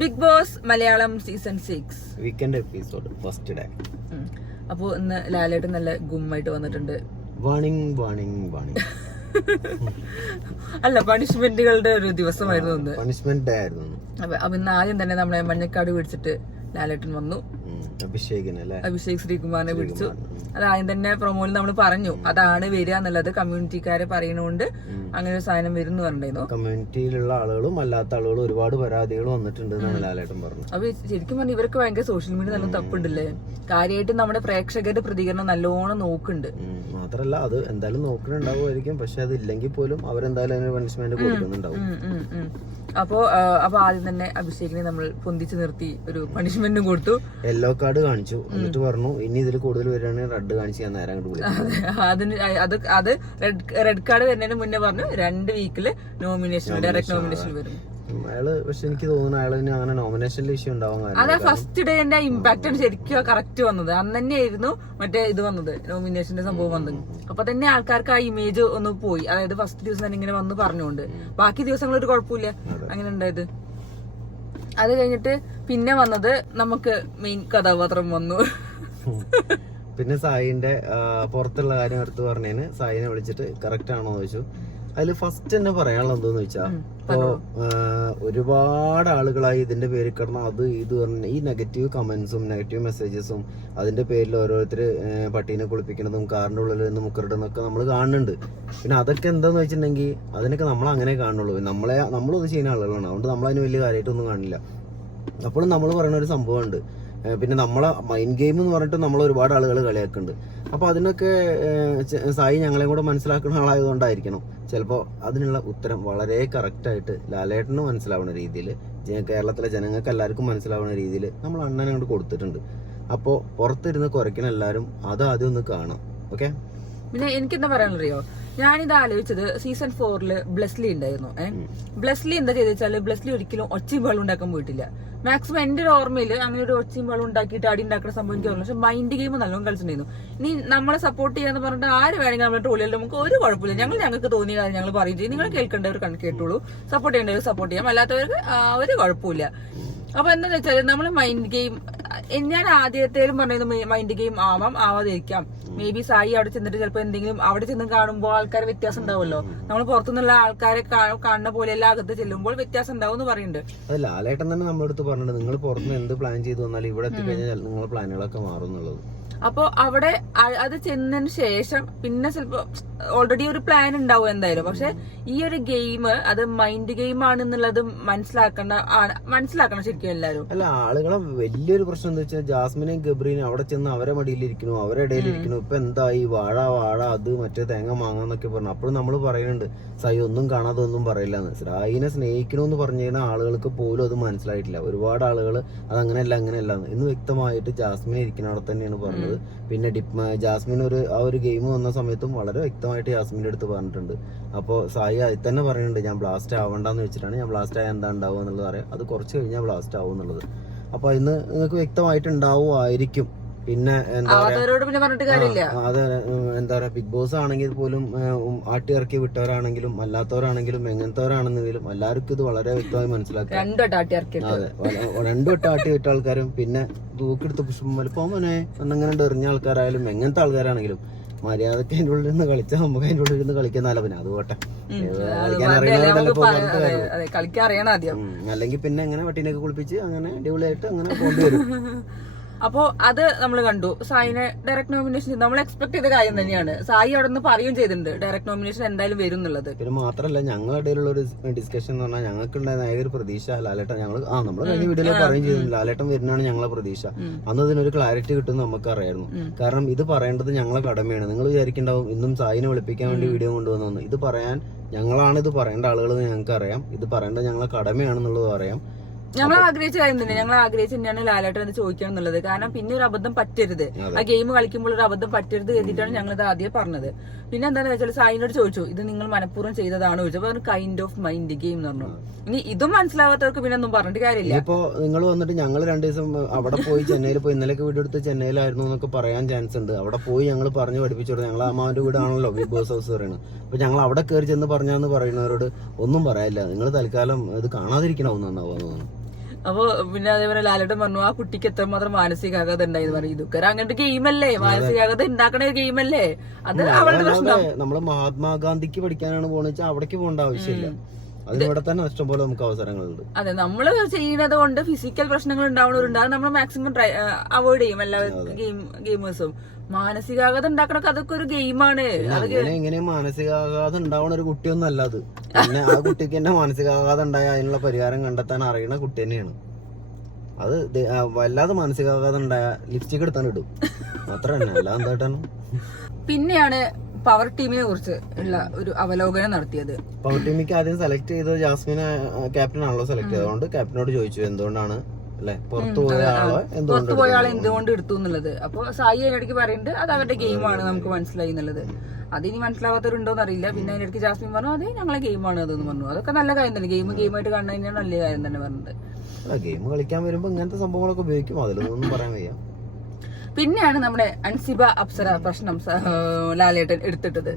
Big Boss Malayalam season 6 weekend episode first day. അപ്പൊ ഇന്ന് ലാലേട്ടൻ നല്ല ഗുമ്മായിട്ട് വന്നിട്ടുണ്ട്. വാണിംഗ് വാണിംഗ് വാണിംഗ് അല്ല, പണിഷ്മെന്റുകളുടെ ഒരു ദിവസമായിരുന്നു ഇന്ന്. പണിഷ്മെന്റ് ഡേ ആയിരുന്നു. അപ്പൊ ഇന്ന് ആദ്യം തന്നെ നമ്മളെ മഞ്ഞക്കാട് പിടിച്ചിട്ട് ലാലേട്ടൻ വന്നു. അഭിഷേക് ശ്രീകുമാറിനെ പിടിച്ചു. അത് ആദ്യം തന്നെ പ്രൊമോയിൽ നമ്മൾ പറഞ്ഞു അതാണ് വരിക എന്നുള്ളത്. കമ്മ്യൂണിറ്റിക്കാരെ പറയുന്നോണ്ട് അങ്ങനെ ഒരു സാധനം വരും എന്ന് പറഞ്ഞിരുന്നു. കമ്മ്യൂണിറ്റിയിലുള്ള ആളുകളും അല്ലാത്ത ആളുകളും ഒരുപാട് പരാതികൾ വന്നിട്ടുണ്ട് എന്നാണ് ലാലേട്ടൻ പറഞ്ഞു. അപ്പൊ ശരിക്കും പറഞ്ഞാൽ ഇവർക്ക് ഭയങ്കര സോഷ്യൽ മീഡിയ നല്ല തപ്പുണ്ടല്ലേ. കാര്യമായിട്ട് നമ്മുടെ പ്രേക്ഷകരുടെ പ്രതികരണം നല്ലോണം നോക്കുന്നുണ്ട്. മാത്രല്ല അത് എന്തായാലും നോക്കുന്നുണ്ടാവുമായിരിക്കും. പക്ഷെ അത് ഇല്ലെങ്കിൽ പോലും അവരെന്തായാലും അതിന് പണിഷ്മെന്റ് കൊടുക്കുന്നുണ്ടാവും. അപ്പൊ ആദ്യം തന്നെ അഭിഷേകിനെ നമ്മൾ പൊന്തിച്ച് നിർത്തി ഒരു പണിഷ്മെന്റും കൊടുത്തു. യെല്ലോ കാർഡ് കാണിച്ചു. എന്നിട്ട് പറഞ്ഞു ഇനി ഇതിൽ കൂടുതൽ വരികയാണെങ്കിൽ റെഡ് കാണിച്ച് ഞാൻ നേരം അങ്ങോട്ട് വിളിക്കും. അത് റെഡ് കാർഡ് വരുന്നതിന് മുന്നേ പറഞ്ഞു 2 വീക്കില് നോമിനേഷൻ ഡയറക്ട് നോമിനേഷൻ വരും. അയാള് പക്ഷെ എനിക്ക് തോന്നുന്നു അയാൾ അങ്ങനെ നോമിനേഷനിൽ ഇഷ്യൂ ഉണ്ടാവാൻ കാരണം അതാ ഫസ്റ്റ് ഡേന്റെ ഇമ്പാക്ട് ആണ് ശരിക്കും കറക്റ്റ് വന്നത്. അന്ന് തന്നെയായിരുന്നു മറ്റേ ഇത് വന്നത്, നോമിനേഷന്റെ സംഭവം വന്നത്. അപ്പൊ തന്നെ ആൾക്കാർക്ക് ആ ഇമേജ് ഒന്ന് പോയി. അതായത് ഫസ്റ്റ് ദിവസം തന്നെ ഇങ്ങനെ വന്ന് പറഞ്ഞുകൊണ്ട് ബാക്കി ദിവസങ്ങൾ ഒരു കുഴപ്പമില്ല അങ്ങനെ ഉണ്ടായത്. അത് കഴിഞ്ഞിട്ട് പിന്നെ വന്നത് നമുക്ക് മെയിൻ കഥാപാത്രം വന്നു. പിന്നെ സായിന്റെ പുറത്തുള്ള കാര്യം എടുത്ത് പറഞ്ഞതിന് സായിനെ വിളിച്ചിട്ട് കറക്റ്റ് ആണോ ചോദിച്ചു. അതിൽ ഫസ്റ്റ് തന്നെ പറയാനുള്ള എന്തോന്ന് വെച്ചാ, ഇപ്പോ ഒരുപാട് ആളുകളായി ഇതിന്റെ പേരിൽ കിടന്ന അത് ഇത് പറഞ്ഞ ഈ നെഗറ്റീവ് കമന്റ്സും നെഗറ്റീവ് മെസ്സേജസും അതിന്റെ പേരിൽ ഓരോരുത്തർ പട്ടീനെ കുളിപ്പിക്കുന്നതും കാറിന്റെ ഉള്ളിൽ നിന്ന് മുക്കറിടുന്നൊക്കെ നമ്മൾ കാണുന്നുണ്ട്. പിന്നെ അതൊക്കെ എന്താന്ന് വെച്ചിട്ടുണ്ടെങ്കിൽ അതിനൊക്കെ നമ്മൾ അങ്ങനെ കാണുള്ളൂ. നമ്മളത് ചെയ്യുന്ന ആളുകളാണ്. അതുകൊണ്ട് നമ്മളതിന് വലിയ കാര്യമായിട്ടൊന്നും കാണില്ല. അപ്പോഴും നമ്മൾ പറയുന്ന ഒരു സംഭവമുണ്ട്. പിന്നെ നമ്മളെ മൈൻഡ് ഗെയിം എന്ന് പറഞ്ഞിട്ട് നമ്മൾ ഒരുപാട് ആളുകൾ കളിയാക്കുന്നുണ്ട്. അപ്പൊ അതിനൊക്കെ സായി ഞങ്ങളെ കൂടെ മനസ്സിലാക്കുന്ന ആളായതുകൊണ്ടായിരിക്കണം ചിലപ്പോൾ അതിനുള്ള ഉത്തരം വളരെ കറക്റ്റായിട്ട് ലാലേട്ടന് മനസ്സിലാവുന്ന രീതിയിൽ, കേരളത്തിലെ ജനങ്ങൾക്ക് എല്ലാവർക്കും മനസ്സിലാവുന്ന രീതിയിൽ നമ്മൾ അണ്ണനെ കൊണ്ട് കൊടുത്തിട്ടുണ്ട്. അപ്പോൾ പുറത്തിരുന്ന് കുറയ്ക്കുന്ന എല്ലാവരും അത് ആദ്യം ഒന്ന് കാണാം. ഓക്കെ. പിന്നെ എനിക്കെന്താ പറയാനറിയോ, ഞാനിത് ആലോചിച്ചത് സീസൺ 4 ബ്ലെസ്ലി ഉണ്ടായിരുന്നു. ബ്ലെസ്ലി എന്താ ചെയ്തെന്ന് വെച്ചാല് ബ്ലെസ്ലി ഒരിക്കലും ഒച്ചയും വെള്ളം ഉണ്ടാക്കാൻ പോയിട്ടില്ല. മാക്സിമം എന്റെ ഒരു ഓർമ്മയിൽ അങ്ങനെ ഒരു ഒച്ചയും വെള്ളം ഉണ്ടാക്കിയിട്ട് അടി ഉണ്ടാക്കുന്ന സംഭവം എനിക്ക് ഓർമ്മ. പക്ഷെ മൈൻഡ് ഗെയിം നല്ലോണം കളിച്ചിട്ടുണ്ടായിരുന്നു. ഇനി നമ്മളെ സപ്പോർട്ട് ചെയ്യാന്ന് പറഞ്ഞിട്ട് ആര് വേണമെങ്കിൽ നമ്മളെ ട്രോൾ ചെയ്യാൻ നമുക്ക് ഒരു കുഴപ്പമില്ല. ഞങ്ങൾക്ക് തോന്നിയ കാര്യം ഞങ്ങൾ പറയും ചെയ്യും. നിങ്ങൾ കേൾക്കേണ്ടവർ കേട്ടോളൂ, സപ്പോർട്ട് ചെയ്യേണ്ടവർ സപ്പോർട്ട് ചെയ്യാം, അല്ലാത്തവർക്ക് ഒരു കുഴപ്പമില്ല. അപ്പൊ എന്താന്ന് വെച്ചാല് നമ്മള് മൈൻഡ് ഗെയിം, ഞാൻ ആദ്യത്തേലും പറഞ്ഞത് മൈൻഡ് ഗെയിം ആവാതിരിക്കാം. മേ ബി സായി അവിടെ ചെന്നിട്ട് ചിലപ്പോ എന്തെങ്കിലും അവിടെ ചെന്ന് കാണുമ്പോൾ ആൾക്കാർ വ്യത്യാസം ഉണ്ടാവുമല്ലോ. നമ്മൾ പുറത്തുനിന്നുള്ള ആൾക്കാരെ കാണുന്ന പോലെ എല്ലാം അകത്ത് ചെല്ലുമ്പോൾ വ്യത്യാസം ഉണ്ടാവും എന്ന് പറയുന്നുണ്ട്. അത് ലാലേട്ടൻ തന്നെ നമ്മുടെ അടുത്ത് പറഞ്ഞിട്ടുണ്ട്, നിങ്ങൾ പുറത്തുനിന്ന് എന്ത് പ്ലാൻ ചെയ്തു വന്നാലും ഇവിടെ എത്തിക്കഴിഞ്ഞാൽ നിങ്ങളുടെ പ്ലാനുകളൊക്കെ മാറും എന്നുള്ളത്. അപ്പൊ അവിടെ അത് ചെന്നതിന് ശേഷം പിന്നെ ചിലപ്പോ ഓൾറെഡി ഒരു പ്ലാൻ ഉണ്ടാവും എന്തായാലും. പക്ഷെ ഈ ഒരു ഗെയിം അത് മൈൻഡ് ഗെയിം ആണെന്നുള്ളത് മനസ്സിലാക്കണം ശരിക്കും എല്ലാവരും. അല്ല, ആളുകളെ വലിയൊരു പ്രശ്നം എന്താ വെച്ചാൽ ജാസ്മിനെയും ഗബ്രീനും അവിടെ ചെന്ന് അവരെ മടിയിലിരിക്കണു, അവരെ ഇടയിലിരിക്കണു. ഇപ്പൊ എന്തായി വാഴ അത് മറ്റേ തേങ്ങ മാങ്ങാന്നൊക്കെ പറഞ്ഞു. അപ്പോഴും നമ്മൾ പറയുന്നുണ്ട് സായി ഒന്നും കാണാതെ ഒന്നും പറയില്ലെന്ന്. സായിനെ സ്നേഹിക്കണമെന്ന് പറഞ്ഞു കഴിഞ്ഞാൽ ആളുകൾക്ക് പോലും അത് മനസ്സിലായിട്ടില്ല. ഒരുപാട് ആളുകൾ അതങ്ങനെയല്ല അങ്ങനെയല്ലാന്ന് ഇന്ന് വ്യക്തമായിട്ട് ജാസ്മിനെ ഇരിക്കുന്ന അവിടെ തന്നെയാണ് പറഞ്ഞത്. പിന്നെ ജാസ്മിൻ ആ ഒരു ഗെയിം വന്ന സമയത്തും വളരെ വ്യക്തമായിട്ട് ജാസ്മിന്റെ അടുത്ത് പറഞ്ഞിട്ടുണ്ട്. അപ്പോൾ സായി അതിൽ തന്നെ പറയുന്നുണ്ട് ഞാൻ ബ്ലാസ്റ്റ് ആവണ്ടെന്ന് വെച്ചിട്ടാണ്. ഞാൻ ബ്ലാസ്റ്റ് ആയാൽ എന്താ ഉണ്ടാവുക എന്നുള്ളത് അറിയാം, അത് കുറച്ച് കഴിഞ്ഞാൽ ബ്ലാസ്റ്റ് ആവും എന്നുള്ളത്. അപ്പൊ ഇന്ന് നിങ്ങൾക്ക് വ്യക്തമായിട്ട് ഉണ്ടാവുമായിരിക്കും. പിന്നെ എന്താ പറയാ ബിഗ് ബോസ് ആണെങ്കിൽ പോലും ആട്ടി ഇറക്കി വിട്ടവരാണെങ്കിലും അല്ലാത്തവരാണെങ്കിലും എങ്ങനത്തവരാണെന്നെങ്കിലും എല്ലാവർക്കും ഇത് വളരെ വ്യക്തമായി മനസ്സിലാക്കാം. അതെ, 2 വട്ടം ആട്ടി വിട്ട ആൾക്കാരും പിന്നെ തൂക്കെടുത്ത് പുഷ്പം പോമനെ എന്നങ്ങനെ എറിഞ്ഞ ആൾക്കാരായാലും എങ്ങനത്തെ ആൾക്കാരാണെങ്കിലും മര്യാദക്ക് അതിൻ്റെ ഉള്ളിൽ നിന്ന് കളിച്ചാൽ നമുക്ക് അതിൻ്റെ ഉള്ളിൽ നിന്ന് കളിക്കുന്നാലോ. പിന്നെ അത് പോട്ടെ, കളിക്കാൻ അറിയണം ആദ്യം. അല്ലെങ്കിൽ പിന്നെ എങ്ങനെ വട്ടീനൊക്കെ കുളിപ്പിച്ച് അങ്ങനെ അടിപൊളിയായിട്ട് അങ്ങനെ കൊണ്ടുവരും. അപ്പോ അത് നമ്മൾ കണ്ടു. സായിനെ ഡയറക്ട് നോമിനേഷൻ നമ്മൾ എക്സ്പെക്ട് ചെയ്ത കാര്യം തന്നെയാണ്. സായി അവിടെ നിന്ന് പറയുകയും ചെയ്തിട്ടുണ്ട് ഡയറക്ട് നോമിനേഷൻ എന്തായാലും വരും എന്നുള്ളത്. പിന്നെ മാത്രമല്ല ഞങ്ങളുടെ ഇടയിലുള്ള ഒരു ഡിസ്കഷൻ എന്ന് പറഞ്ഞാൽ ഞങ്ങൾക്കുണ്ടായ ഒരു പ്രതീക്ഷ ലാലേട്ടൻ നമ്മൾ കഴിഞ്ഞ വീഡിയോയിൽ പറയുകയും ചെയ്തു ലാലേട്ടൻ വരുന്നതാണ് ഞങ്ങളെ പ്രതീക്ഷ. അന്ന് ഇതിനൊരു ക്ലാരിറ്റി കിട്ടുമെന്ന് നമുക്ക് അറിയായിരുന്നു. കാരണം ഇത് പറയേണ്ടത് ഞങ്ങളെ കടമയാണ്. നിങ്ങൾ വിചാരിക്കേണ്ടാവും ഇന്നും സായിനെ വിളിപ്പിക്കാൻ വേണ്ടി വീഡിയോ കൊണ്ടുവന്നു. ഇത് പറയാൻ ഞങ്ങളാണ് പറയേണ്ട ആളുകൾ ഞങ്ങൾക്ക് അറിയാം. ഇത് പറയേണ്ടത് ഞങ്ങളെ കടമയാണെന്നുള്ളത് അറിയാം. ഞങ്ങൾ ആഗ്രഹിച്ച കാര്യം തന്നെ, ഞങ്ങൾ ആഗ്രഹിച്ച് തന്നെയാണ് ലാലേട്ടൻ അത് ചോദിക്കണം എന്നുള്ളത്. കാരണം പിന്നെ ഒരു അബദ്ധം പറ്റരുത്, ആ ഗെയിം കളിക്കുമ്പോൾ ഒരു അബദ്ധം പറ്റരുത് എന്നിട്ടാണ് ഞങ്ങളത് ആദ്യം പറഞ്ഞത്. പിന്നെ എന്താണെന്ന് വെച്ചാൽ സായിനോട് ചോദിച്ചു ഇത് നിങ്ങൾ മനഃപൂർവ്വം ചെയ്തതാണോ ചോദിച്ചു. അപ്പൊ കൈൻഡ് ഓഫ് മൈൻഡ് ഗെയിം എന്ന് പറഞ്ഞു. ഇനി ഇതും മനസ്സിലാവാത്തവർക്ക് പിന്നെ ഒന്നും പറഞ്ഞിട്ട് കാര്യമില്ല. ഇപ്പൊ നിങ്ങൾ വന്നിട്ട് ഞങ്ങൾ 2 ദിവസം അവിടെ പോയി ചെന്നൈയിൽ പോയി ഇന്നലെയൊക്കെ വീഡിയോ എടുത്ത് ചെന്നൈയിലായിരുന്നു എന്നൊക്കെ പറയാൻ ചാൻസ് ഉണ്ട്. അവിടെ പോയി ഞങ്ങൾ പറഞ്ഞു പഠിപ്പിച്ചു കൊടുത്തു. ഞങ്ങൾ അമ്മാവന്റെ വീടാണല്ലോ ബിഗ് ബോസ് ഹൗസ് പറയുന്നത്. അപ്പൊ ഞങ്ങൾ അവിടെ കയറി ചെന്ന് പറഞ്ഞാന്ന് പറയുന്നവരോട് ഒന്നും പറയാനില്ല. നിങ്ങൾ തൽക്കാലം ഇത് കാണാതിരിക്കണമെന്ന് നന്നാവുമെന്ന് തോന്നുന്നു. അപ്പൊ പിന്നെ അതേപോലെ ലാലേട്ടൻ പറഞ്ഞു ആ കുട്ടിക്ക് എത്രമാത്രം മാനസികാഘാതം ഉണ്ടായി പറയും. ഇതൊക്കെ അങ്ങനത്തെ ഗെയിമല്ലേ, മാനസികാഘാതം ഉണ്ടാക്കണ ഗെയിമല്ലേ, അത് അവളുടെ പ്രശ്നം. നമ്മള് മഹാത്മാഗാന്ധിക്ക് പഠിക്കാനാണ് പോണെന്ന് വെച്ചാൽ അവിടേക്ക് പോകേണ്ട ആവശ്യമില്ല, അതിനിവിടെ തന്നെ ഇഷ്ടംപോലെ നമുക്ക് അവസരങ്ങളുണ്ട്. അതെ, നമ്മള് ചെയ്യുന്നത് കൊണ്ട് ഫിസിക്കൽ പ്രശ്നങ്ങൾ ഉണ്ടാവുന്നവരുണ്ട്, അത് നമ്മൾ മാക്സിമം അവോയ്ഡ് ചെയ്യും എല്ലാ ഗെയിമേഴ്സും. മാനസികാഘാതം ഉണ്ടാക്കണൊക്കെ അതൊക്കെ ഒരു ഗെയിമാണ്. എങ്ങനെ മാനസികാഘാതം ഉണ്ടാവുന്ന ഒരു കുട്ടിയൊന്നും അല്ല അത്. പിന്നെ ആ കുട്ടിക്ക് തന്നെ മാനസികാഘാതം ഉണ്ടായ അതിനുള്ള പരിഹാരം കണ്ടെത്താൻ അറിയണ കുട്ടി തന്നെയാണ് അത്. വല്ലാതെ മാനസികാഘാതം ഉണ്ടായ ലിപ്സ്റ്റിക് എടുത്താൻ ഇടും, അത്ര തന്നെ, അല്ലാതെ എന്തായിട്ടാണ്. പിന്നെയാണ് പവർ ടീമിനെ കുറിച്ച് ഉള്ള ഒരു അവലോകനം നടത്തിയത്. പവർ ടീമിക്ക് ആദ്യം സെലക്ട് ചെയ്തത് ജാസ്മിനെ ക്യാപ്റ്റൻ ആണല്ലോ സെലക്ട് ചെയ്തത്. അതുകൊണ്ട് ക്യാപ്റ്റനോട് ചോദിച്ചു എന്തുകൊണ്ടാണ് അല്ലെ പുറത്തു പോയ ആളെ എന്തുകൊണ്ട് എടുത്തു എന്നുള്ളത്. അപ്പൊ സായി അതിനിടയ്ക്ക് പറയുന്നുണ്ട് അത് അവരുടെ ഗെയിമാണ്, നമുക്ക് മനസ്സിലായി എന്നുള്ളത്. അതിനി മനസ്സിലാവാത്തവരുണ്ടോന്ന് അറിയില്ല. പിന്നെ അതിനിടയ്ക്ക് ജാസ്മിൻ പറഞ്ഞു അതെ ഞങ്ങളെ ഗെയിമാണ് അതെന്ന് പറഞ്ഞു. അതൊക്കെ നല്ല കാര്യം തന്നെ, ഗെയിമായിട്ട് കാണുന്നത് തന്നെയാണ് നല്ല കാര്യം തന്നെ പറഞ്ഞത്. ഗെയിം കളിക്കാൻ വരുമ്പോ ഇങ്ങനത്തെ സംഭവങ്ങളൊക്കെ ഉപയോഗിക്കും, അതിലൊന്നും പറയാൻ വയ്യ. പിന്നെയാണ് നമ്മുടെ അൻസിബ അപ്സര പ്രശ്നം ലാലേട്ടൻ എടുത്തിട്ടത്.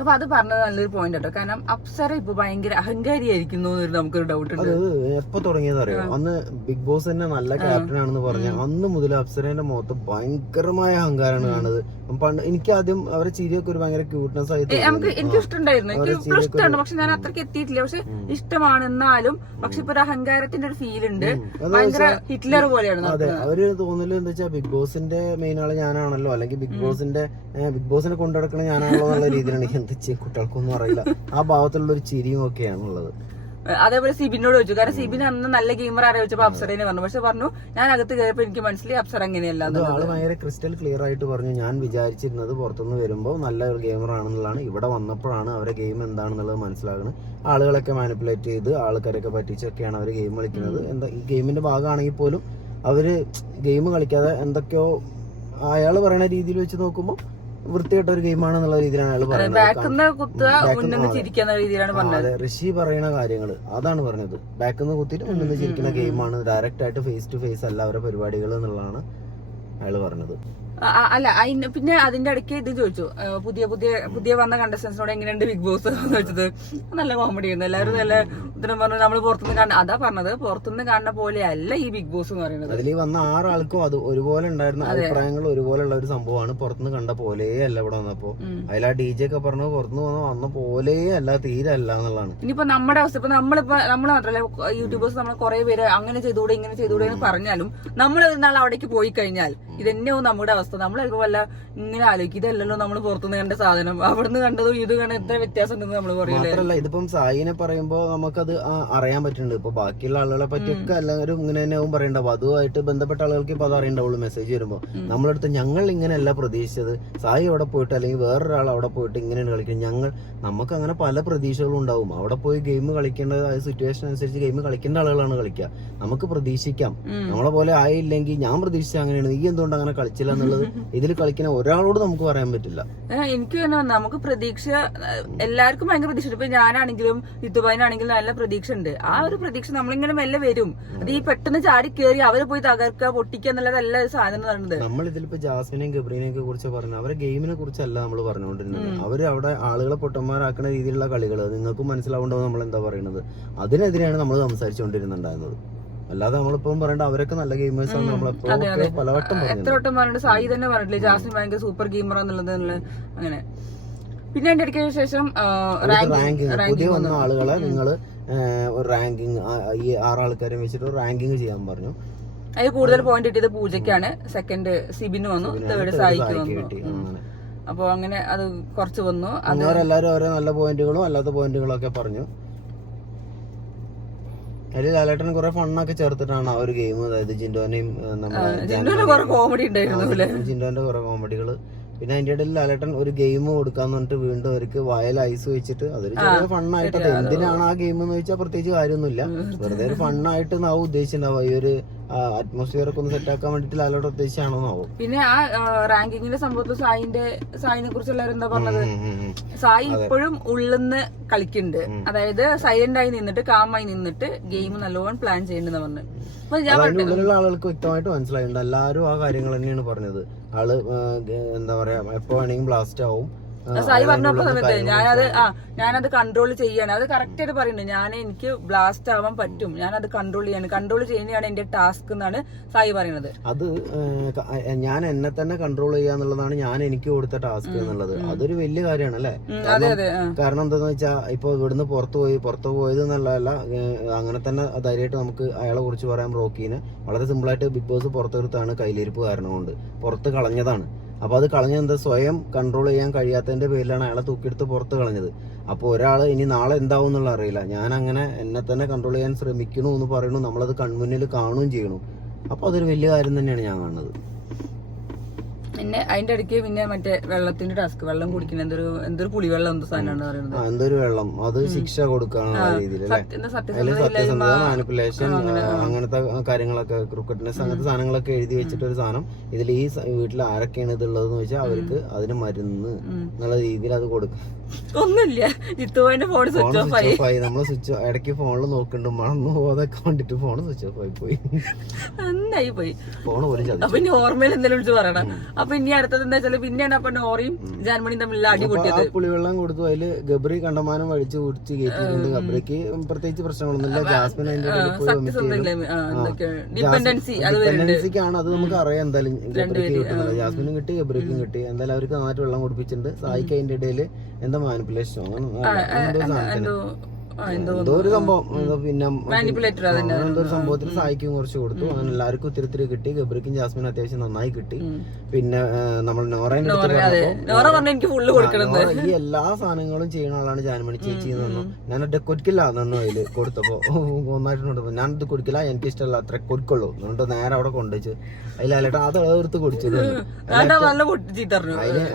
അപ്പൊ അത് പറഞ്ഞത് നല്ലൊരു പോയിന്റ് കേട്ടോ. കാരണം അപ്സര ഇപ്പൊ ഭയങ്കര അഹങ്കാരിയായിരിക്കുന്നു നമുക്കൊരു ഡൗട്ട് ഉണ്ട്. അത് എപ്പോ തുടങ്ങിയത് അറിയാം, അന്ന് ബിഗ് ബോസ് തന്നെ നല്ല ക്യാപ്റ്റൻ ആണെന്ന് പറഞ്ഞ അന്ന് മുതൽ അപ്സരേന്റെ മുഖത്ത് ഭയങ്കരമായ അഹങ്കാരമാണ് കാണുന്നത്. പണ്ട് എനിക്ക് ആദ്യം അവരെ ചിരിയൊക്കെ ഒരു ഭയങ്കര ക്യൂട്ട്നെസ് ആയിട്ട് എനിക്ക് ഇഷ്ടമുണ്ടായിരുന്നു, എനിക്ക് ഇഷ്ടമാണ്. പക്ഷെ ഞാൻ അത്രയ്ക്ക് എത്തിയിട്ടില്ല, പക്ഷെ ഇഷ്ടമാണ്. എന്നാലും പക്ഷെ ഇപ്പൊ ഒരു അഹങ്കാരത്തിന്റെ ഒരു ഫീൽ ഉണ്ട്, ഭയങ്കര ഹിറ്റ്ലർ പോലെയാണ്. അതെ, അവര് തോന്നല് എന്താ വെച്ചാൽ ബിഗ് ബോസിന്റെ മെയിൻ ആള് ഞാനാണല്ലോ, അല്ലെങ്കിൽ ബിഗ് ബോസിനെ കൊണ്ടുനടക്കണ ഞാനാണല്ലോ എന്നുള്ള രീതിയിലാണ്. എന്താ ചെയ്യും കുട്ടികൾക്കൊന്നും അറിയില്ല, ആ ഭാവത്തിലുള്ള ഒരു ചിരിയും ഒക്കെയാണുള്ളത്. അതേപോലെ സിബിനോട് ചോദിച്ചു, കാരണം സിബിൻ അന്ന് നല്ല ഗെയിമർ ആരെ ചോദിച്ചപ്പോ അപ്സരനെ പറഞ്ഞു. പക്ഷെ പറഞ്ഞു ഞാൻ അകത്ത് കയറിയപ്പോ എനിക്ക് മനസ്സിലായി അപ്സര അങ്ങനെയല്ല. ആള് ഭയങ്കര ക്രിസ്റ്റൽ ക്ലിയർ ആയിട്ട് പറഞ്ഞു, ഞാൻ വിചാരിച്ചിരുന്നത് പുറത്തുനിന്ന് വരുമ്പോൾ നല്ല ഒരു ഗെയിമർ ആണെന്നുള്ളതാണ്, ഇവിടെ വന്നപ്പോഴാണ് അവരെ ഗെയിം എന്താണെന്നുള്ളത് മനസ്സിലാകുന്നത്. ആളുകളൊക്കെ മാനിപ്പുലേറ്റ് ചെയ്ത് ആൾക്കാരൊക്കെ പറ്റിച്ചൊക്കെയാണ് അവർ ഗെയിം കളിക്കുന്നത്. എന്താ ഈ ഗെയിമിന്റെ ഭാഗമാണെങ്കിൽ പോലും അവര് ഗെയിം കളിക്കാതെ എന്തൊക്കെയോ അയാള് പറയുന്ന രീതിയിൽ വെച്ച് നോക്കുമ്പോൾ വൃത്തികെട്ട ഒരു ഗെയിമാണെന്നുള്ള രീതിയിലാണ് അയാൾ പറയുന്നത്. അതെ, ഋഷി പറയുന്ന കാര്യങ്ങള് അതാണ് പറഞ്ഞത്. ബാക്കിൽ നിന്ന് കുത്തിയിട്ട് മുന്നിൽ ചിരിക്കുന്ന ഗെയിമാണ്, ഡയറക്റ്റ് ആയിട്ട് ഫേസ് ടു ഫേസ് അല്ല അവരുടെ പരിപാടികൾ എന്നുള്ളതാണ് അയാൾ പറഞ്ഞത്. അല്ല പിന്നെ അതിന്റെ ഇടയ്ക്ക് ഇത് ചോദിച്ചു, പുതിയ വന്ന കണ്ടസ്റ്റൻസിനോട് എങ്ങനെയുണ്ട് ബിഗ് ബോസ് എന്ന് വെച്ചത്. നല്ല കോമഡി ആയിരുന്നു. എല്ലാവരും നല്ല ഇതിനും പറഞ്ഞു നമ്മൾ പുറത്തുനിന്ന് കാണുന്ന, അതാ പറഞ്ഞത് പുറത്തുനിന്ന് കാണുന്ന പോലെ അല്ല ഈ ബിഗ് ബോസ് എന്ന് പറയുന്നത്. അതിൽ വന്ന 6 ആൾക്കും അത് ഒരുപോലെ ഉണ്ടായിരുന്ന അഭിപ്രായങ്ങൾ ഒരുപോലെ ഉള്ള ഒരു സംഭവമാണ്. പുറത്തുനിന്ന് കണ്ട പോലെ അല്ല ഇവിടെ വന്നപ്പോ. അതിൽ ആ DJ ഒക്കെ പറഞ്ഞത് പുറത്തുനിന്ന് വന്ന പോലെ അല്ല, തീരെ അല്ല എന്നുള്ളതാണ്. ഇനിയിപ്പോ നമ്മുടെ അവസ്ഥ, ഇപ്പൊ നമ്മൾ മാത്രമല്ല യൂട്യൂബേഴ്സ് നമ്മൾ കുറെ പേര് അങ്ങനെ ചെയ്തുകൂടെ ഇങ്ങനെ ചെയ്തുകൂടെ എന്ന് പറഞ്ഞാലും നമ്മൾ ഒരു നാൾ അവിടേക്ക് പോയി കഴിഞ്ഞാൽ ഇതന്നെയാവും നമ്മുടെ അവസ്ഥ. നമ്മൾ ചിലപ്പോ വല്ല ഇങ്ങനെ ആലോചിക്കും, ഇതല്ലല്ലോ നമ്മൾ പുറത്തുനിന്ന് കണ്ട സാധനം, അവിടുന്ന് കണ്ടതും ഇത് കണ്ട എത്ര വ്യത്യാസം ഉണ്ടെന്ന് നമ്മൾ പറയില്ലേ. മാത്രല്ല ഇതിപ്പം സായിനെ പറയുമ്പോ നമുക്കത് അറിയാൻ പറ്റുന്നുണ്ട്. ഇപ്പൊ ബാക്കിയുള്ള ആളുകളെ പറ്റിയൊക്കെ എല്ലാവരും ഇങ്ങനെ തന്നെയാവും പറയണ്ടാവും. അതുമായിട്ട് ബന്ധപ്പെട്ട ആളുകൾക്ക് ഇപ്പൊ അത് അറിയണ്ടാവുള്ളൂ. മെസ്സേജ് വരുമ്പോ നമ്മളടുത്ത് ഞങ്ങൾ ഇങ്ങനെയല്ല പ്രതീക്ഷിച്ചത്, സായി അവിടെ പോയിട്ട് അല്ലെങ്കിൽ വേറൊരാൾ അവിടെ പോയിട്ട് ഇങ്ങനെയാണ് കളിക്കുന്നത്. നമുക്ക് അങ്ങനെ പല പ്രതീക്ഷകളും ഉണ്ടാവും. അവിടെ പോയി ഗെയിം കളിക്കേണ്ട സിറ്റുവേഷൻ അനുസരിച്ച് ഗെയിം കളിക്കേണ്ട ആളുകളാണ് കളിക്കുക. നമുക്ക് പ്രതീക്ഷിക്കാം, നമ്മളെ പോലെ ആയില്ലെങ്കിൽ ഞാൻ പ്രതീക്ഷിച്ച അങ്ങനെയാണ്, നീ എന്തുകൊണ്ട് അങ്ങനെ കളിച്ചില്ല എന്നുള്ളത് ഇതിൽ കളിക്കുന്ന ഒരാളോട് നമുക്ക് പറയാൻ പറ്റില്ല. എനിക്ക് നമുക്ക് പ്രതീക്ഷ എല്ലാവർക്കും ഭയങ്കര പ്രതീക്ഷ. ഇപ്പൊ ഞാനാണെങ്കിലും യുദ്ധബാനാണെങ്കിലും നല്ല പ്രതീക്ഷ ഉണ്ട്. ആ ഒരു പ്രതീക്ഷ നമ്മളിങ്ങനെ മെല്ലെ വരും. അത് ഈ പെട്ടെന്ന് ചാടി കയറി അവര് പോയി തകർക്കുക പൊട്ടിക്കുക എന്നുള്ളതല്ല സാധനം നടന്നത്. നമ്മൾ ഇതിലിപ്പോ ജാസ്മിനെയും ഗബ്രീനെയും കുറിച്ച് പറഞ്ഞു, അവരെ ഗെയിമിനെ കുറിച്ചല്ല നമ്മൾ പറഞ്ഞുകൊണ്ടിരുന്നത്. അവര് അവിടെ ആളുകളെ പൊട്ടന്മാരാക്കുന്ന രീതിയിലുള്ള കളികൾ നിങ്ങൾക്കും മനസ്സിലാവുണ്ടാവും നമ്മൾ എന്താ പറയുന്നത്. അതിനെതിരെയാണ് നമ്മൾ സംസാരിച്ചുകൊണ്ടിരുന്നുണ്ടായിരുന്നത്. അല്ലാതെ നമ്മളിപ്പം പറയണ്ട അവരൊക്കെ നല്ല ഗെയിമേഴ്സ് ആണ്. നമ്മളെപ്പോഴും പലവട്ടം എത്ര വട്ടം പറഞ്ഞിട്ട് സായി തന്നെ പറഞ്ഞില്ലേ ജാസ്മിൻ ഭയങ്കര സൂപ്പർ ഗെയിമർ എന്നുള്ളത്. അങ്ങനെ പിന്നെ അതിന്റെ ഇടയ്ക്ക് ശേഷം റാങ്കിങ് പുതിയ വന്ന ആളുകളെ നിങ്ങൾ ഒരു റാങ്കിങ് ഈ 6 ആൾക്കാരെ വെച്ചിട്ട് റാങ്കിങ് ചെയ്യാൻ പറഞ്ഞു. അതിൽ കൂടുതൽ പോയിന്റ് കിട്ടിയത് പൂജയ്ക്കാണ്, സെക്കൻഡ് സിബിന് വന്നു, തേർഡ് സായിക്ക് വന്നു. അപ്പൊ അങ്ങനെ അത് കുറച്ച് വന്നു. അവരെല്ലാരും ഓരോ നല്ല പോയിന്റുകളും അല്ലാത്ത പോയിന്റുകളും ഒക്കെ പറഞ്ഞു. അതിൽ ലാലേട്ടൻ കുറെ ഫണ്ണൊക്കെ ചേർത്തിട്ടാണ് ആ ഒരു ഗെയിം, അതായത് ജിൻഡോനെയും ജിൻഡോന്റെ കുറെ കോമഡികള്. പിന്നെ അതിന്റെ ഇടയിൽ ലാലേട്ടൻ ഒരു ഗെയിം കൊടുക്കാന്ന് പറഞ്ഞിട്ട് വീണ്ടും അവർക്ക് വയൽ ഐസ് വെച്ചിട്ട് അതൊരു ചെറിയ ഫണ്ണായിട്ട്, എന്തിനാണ് ആ ഗെയിം എന്ന് ചോദിച്ചാൽ പ്രത്യേകിച്ച് കാര്യമൊന്നുമില്ല, വെറുതെ ഒരു ഫണ്ണായിട്ട് നാവും ഉദ്ദേശിച്ചിട്ടുണ്ടാവും. ഈ ഒരു അറ്റ്മോസ്ഫിയർ ഒക്കെ ഒന്ന് സെറ്റ് ആക്കാൻ വേണ്ടിട്ട് ലാലേട്ടൻ ഉദ്ദേശിച്ചാണോന്നാവും. പിന്നെ ആ റാങ്കിങ്ങിന്റെ സംഭവത്തിൽ സായിനെ കുറിച്ച് എല്ലാവരും എന്താ പറഞ്ഞത്, സായി ഇപ്പോഴും ഉള്ളിന്ന് കളിക്കുന്നുണ്ട്. അതായത് സൈലന്റ് ആയി നിന്നിട്ട് കാമായി നിന്നിട്ട് ഗെയിം നല്ലോണം പ്ലാൻ ചെയ്യണ്ടെന്ന് പറഞ്ഞു. ഉള്ളിലുള്ള ആളുകൾക്ക് വ്യക്തമായിട്ട് മനസ്സിലായിട്ടുണ്ട്. എല്ലാവരും ആ കാര്യങ്ങൾ തന്നെയാണ് പറഞ്ഞത്. ആള് എന്താ പറയാ എപ്പോ വേണമെങ്കിലും ബ്ലാസ്റ്റ് ആവും, സായി പറഞ്ഞപ്പോ സമയത്ത് ഞാനത് കൺട്രോൾ ചെയ്യാണ്. അത് കറക്റ്റ് ആയിട്ട് പറയുന്നത്. എനിക്ക് ബ്ലാസ്റ്റ് ആവാൻ പറ്റും, ഞാനത് കൺട്രോൾ ചെയ്യാണ്, കൺട്രോൾ ചെയ്യുന്നതാണ് എന്റെ ടാസ്ക് എന്നാണ് സായി പറയുന്നത്. അത് ഞാൻ എന്നെ തന്നെ കൺട്രോൾ ചെയ്യാന്നുള്ളതാണ് ഞാൻ എനിക്ക് കൊടുത്ത ടാസ്ക് എന്നുള്ളത്. അതൊരു വലിയ കാര്യമാണ് അല്ലെ. കാരണം എന്താന്ന് വെച്ചാൽ ഇപ്പൊ ഇവിടുന്ന് പുറത്തു പോയത് എന്നുള്ളതല്ല, അങ്ങനെ തന്നെ ധൈര്യമായിട്ട് നമുക്ക് അയാളെ കുറിച്ച് പറയാം. റോക്കീനെ വളരെ സിമ്പിൾ ആയിട്ട് ബിഗ് ബോസ് പുറത്തെടുത്താണ് കയ്യിലിരിപ്പ് കാരണം കൊണ്ട് പുറത്ത് കളഞ്ഞതാണ്. അപ്പൊ അത് കളഞ്ഞത് എന്താ, സ്വയം കൺട്രോൾ ചെയ്യാൻ കഴിയാത്തതിന്റെ പേരിലാണ് അയാളെ തൂക്കിയെടുത്ത് പുറത്ത് കളഞ്ഞത്. അപ്പൊ ഒരാള് ഇനി നാളെ എന്താവും എന്നുള്ള അറിയില്ല. ഞാൻ അങ്ങനെ എന്നെ തന്നെ കൺട്രോൾ ചെയ്യാൻ ശ്രമിക്കണു എന്ന് പറയുന്നു, നമ്മളത് കൺമുന്നിൽ കാണുകയും ചെയ്യണു. അപ്പൊ അതൊരു വലിയ കാര്യം തന്നെയാണ് ഞാൻ കാണുന്നത്. പിന്നെ അതിന്റെ ഇടയ്ക്ക് പിന്നെ മറ്റേ വെള്ളത്തിന്റെ ടാസ്ക്, വെള്ളം കുടിക്കുന്ന എന്തൊരു പുളിവെള്ളം എന്തോ സാധനമാണ് പറയുന്നത്. എന്തൊരു വെള്ളം, അത് ശിക്ഷ കൊടുക്കാനുള്ള രീതിയിൽ സത്യസന്ധത, മാനിപ്പുലേഷൻ, അങ്ങനത്തെ കാര്യങ്ങളൊക്കെ, ക്രിക്കറ്റ്നെസ്, അങ്ങനത്തെ സാധനങ്ങളൊക്കെ എഴുതി വെച്ചിട്ട് ഒരു സാധനം ഇതിൽ ഈ വീട്ടിൽ ആരൊക്കെയാണ് ഇതുള്ളതെന്ന് വെച്ചാൽ അവർക്ക് അതിന് മരുന്ന് എന്നുള്ള രീതിയിൽ അത് കൊടുക്കും. ഒന്നുമില്ല, ജിത്തുവിന്റെ ഫോൺ സ്വിച്ച് ഓഫ് ആയി. നമ്മള് ഇടയ്ക്ക് ഫോണിൽ നോക്കുന്നുണ്ട്, മറന്നു പോകാതൊക്കെ വേണ്ടിട്ട് ഫോൺ സ്വിച്ച് ഓഫ് ആയി പോയി. നന്നായി പോയി ഫോൺ പോലും ചതി. അപ്പൊ നോർമൽ എന്തെങ്കിലും വിളിച്ച് പറയണം. അപ്പൊ ഇനി അടുത്തത് എന്താ വെച്ചാൽ പിന്നെയാണ് അപ്പൊ നോറയും ജാൻമണിയും തമ്മിലുള്ള അടി പൊട്ടിയത്. പുളിവെള്ളം കൊടുത്തു, അതില് ഗബ്രി കണ്ടമാനം വഴിച്ച് കുടിച്ച് കയറ്റിയിട്ടുണ്ട്. ഗബ്രിക്ക് പ്രത്യേകിച്ച് പ്രശ്നങ്ങളൊന്നുമില്ല. ജാസ്മിൻ ഡിപെൻഡൻസിക്കാണ്, അത് നമുക്ക് അറിയാം എന്തായാലും. ഗബ്രിക്ക് കിട്ടുന്നത്, ജാസ്മിനും കിട്ടി ഗബ്രിക്കും കിട്ടി. എന്തായാലും അവർക്ക് നന്നായിട്ട് വെള്ളം കുടിപ്പിച്ചിട്ടുണ്ട്. സായിക്ക് അതിന്റെ ഇടയിൽ എന്താ മാനിപ്പുലേഷനോ എന്തോ ഒരു സംഭവം, പിന്നെ എന്തോ ഒരു സംഭവത്തിൽ സായിക്കും കുറച്ച് കൊടുത്തു. അങ്ങനെ എല്ലാവർക്കും ഒത്തിരി കിട്ടി. ഗബ്രിക്കും ജാസ്മിനും അത്യാവശ്യം നന്നായി കിട്ടി. പിന്നെ നമ്മൾ നോറേന്റെ ഈ എല്ലാ സാധനങ്ങളും ചെയ്യുന്ന ആളാണ് ജാൻമണി ചേച്ചി എന്ന്. ഞാൻ ഒറ്റ കൊടുക്കില്ല എന്നു അതില് കൊടുത്തപ്പോ ഒന്നായിട്ട് ഞാൻ ഇത് കൊടുക്കില്ല, എനിക്ക് ഇഷ്ടമല്ല, അത്ര കൊടുക്കുള്ളൂ എന്നിട്ട് നേരെ അവിടെ കൊണ്ടുവച്ചു. അതിലേട്ടാ അത് എടുത്ത് കുടിച്ചത്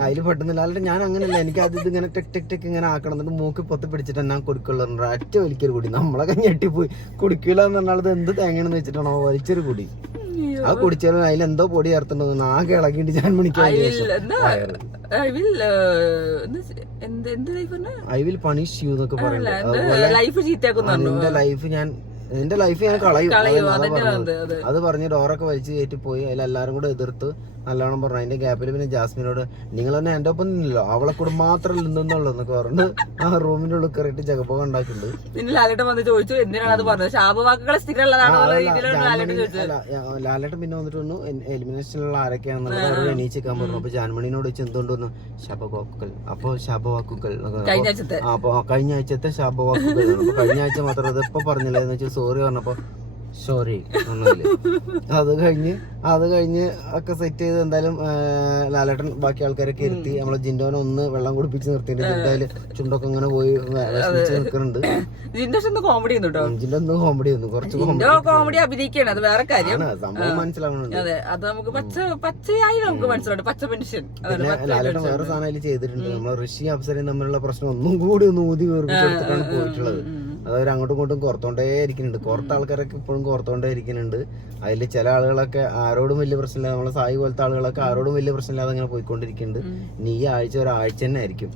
അതില് പെട്ടെന്നില്ല. അല്ലെ ഞാൻ അങ്ങനെയല്ല, എനിക്ക് അത് ഇങ്ങനെ ടെക് ടെക് ടെക് ഇങ്ങനെ ആക്കണം, എന്നിട്ട് മൂക്കി പൊത്തി പിടിച്ചിട്ട് ഞാൻ കൊടുക്കുള്ളൂ. ഒറ്റ വലിക്കൊരു കുടി, നമ്മളൊക്കെ ഞെട്ടിപ്പോയി. കുടിക്കില്ല എന്ന് പറഞ്ഞാൽ എന്ത് തേങ്ങണെന്ന് വെച്ചിട്ടാണോ വലിച്ചൊരു കുടി. അത് കുടിച്ചാലും അതിലെന്തോ പൊടി ചേർത്തുണ്ടോ ആകെ ഇളകിട്ട് ഞാൻ മണിക്കാൻ ഐ വിൽ പണിഷ് യു എന്നൊക്കെ പറയുന്നത്. എന്റെ ലൈഫ് ഞാൻ കളയും അത് പറഞ്ഞ് ഡോറൊക്കെ വലിച്ചു കയറ്റി പോയി. അതിലെല്ലാരും കൂടെ എതിർത്ത് നല്ലോണം പറഞ്ഞു. അതിന്റെ ഗ്യാപ്പിൽ പിന്നെ ജാസ്മിനോട് നിങ്ങൾ തന്നെ എന്റെ ഒപ്പം നിന്നില്ലോ, അവളെ കൂടെ മാത്രം നിന്നുള്ളൂ എന്നൊക്കെ പറഞ്ഞു ആ റൂമിന്റെ ഉള്ളിൽ കയറിയിട്ട് ജഗബോഗം ഉണ്ടാക്കുന്നുണ്ട്. ലാലേട്ടൻ പിന്നെ വന്നിട്ട് വന്നു എലിമിനേഷനിലുള്ള ആരൊക്കെയാണെന്നുള്ളത് അവരോട് എണീച്ചിക്കാൻ പറഞ്ഞു. അപ്പൊ ജാൻമണിനോട് വെച്ച് എന്തുകൊണ്ട് വന്നു ശാപവാക്കുകൾ, അപ്പൊ ശാപവാക്കുകൾ അപ്പൊ കഴിഞ്ഞ ആഴ്ചത്തെ ശാപവാക്കുകൾ. അപ്പൊ കഴിഞ്ഞ ആഴ്ച മാത്രം അതിപ്പോ പറഞ്ഞില്ല എന്ന് വെച്ചാൽ സോറി പറഞ്ഞപ്പോ സോറി ഒന്നുമില്ല. അത് കഴിഞ്ഞ് ഒക്കെ സെറ്റ് ചെയ്ത് എന്തായാലും ലാലേട്ടൻ ബാക്കി ആൾക്കാരൊക്കെ ഇരുത്തി. നമ്മളെ ജിൻഡോനെ ഒന്ന് വെള്ളം കുടിപ്പിച്ച് നിർത്തിയിട്ട് ജിൻഡോയില് ചുണ്ടൊക്കെ ഇങ്ങനെ പോയി വിഷമിച്ച് നിൽക്കുന്നുണ്ട്. ജിൻഡോ കോമഡി വന്നു, കുറച്ച് കോമഡി അഭിനയിക്കുകയാണ്, അത് വേറെ കാര്യം. സംഭവം മനസ്സിലാവുന്നുണ്ട്. അത് നമുക്ക് പച്ചയായി നമുക്ക് മനസ്സിലാവും, പച്ച പെൻഷൻ. പിന്നെ ലാലേട്ടൻ വേറെ സാധനം അതിൽ ചെയ്തിട്ടുണ്ട്. നമ്മളെ ഋഷി അപ്സരയും തമ്മിലുള്ള പ്രശ്നം ഒന്നും കൂടി ഒന്ന് ഊതി വേർപ്പിച്ചെടുത്തിട്ടാണ് പോയിട്ടുള്ളത്. അത് അവർ അങ്ങോട്ടും ഇങ്ങോട്ടും കോർത്തോണ്ടേ ഇരിക്കുന്നുണ്ട്. കുറച്ച് ആൾക്കാരൊക്കെ ഇപ്പോഴും കോർത്തോണ്ടേ ഇരിക്കുന്നുണ്ട്. അതിൽ ചില ആളുകളൊക്കെ ആരോടും വലിയ പ്രശ്നമില്ല, നമ്മളെ സായി പോലത്തെ ആളുകളൊക്കെ ആരോടും വലിയ പ്രശ്നമില്ലാതെ അങ്ങനെ പോയിക്കൊണ്ടിരിക്കുന്നുണ്ട്. ഇനി ഈ ആഴ്ച ഒരാഴ്ച തന്നെ ആയിരിക്കും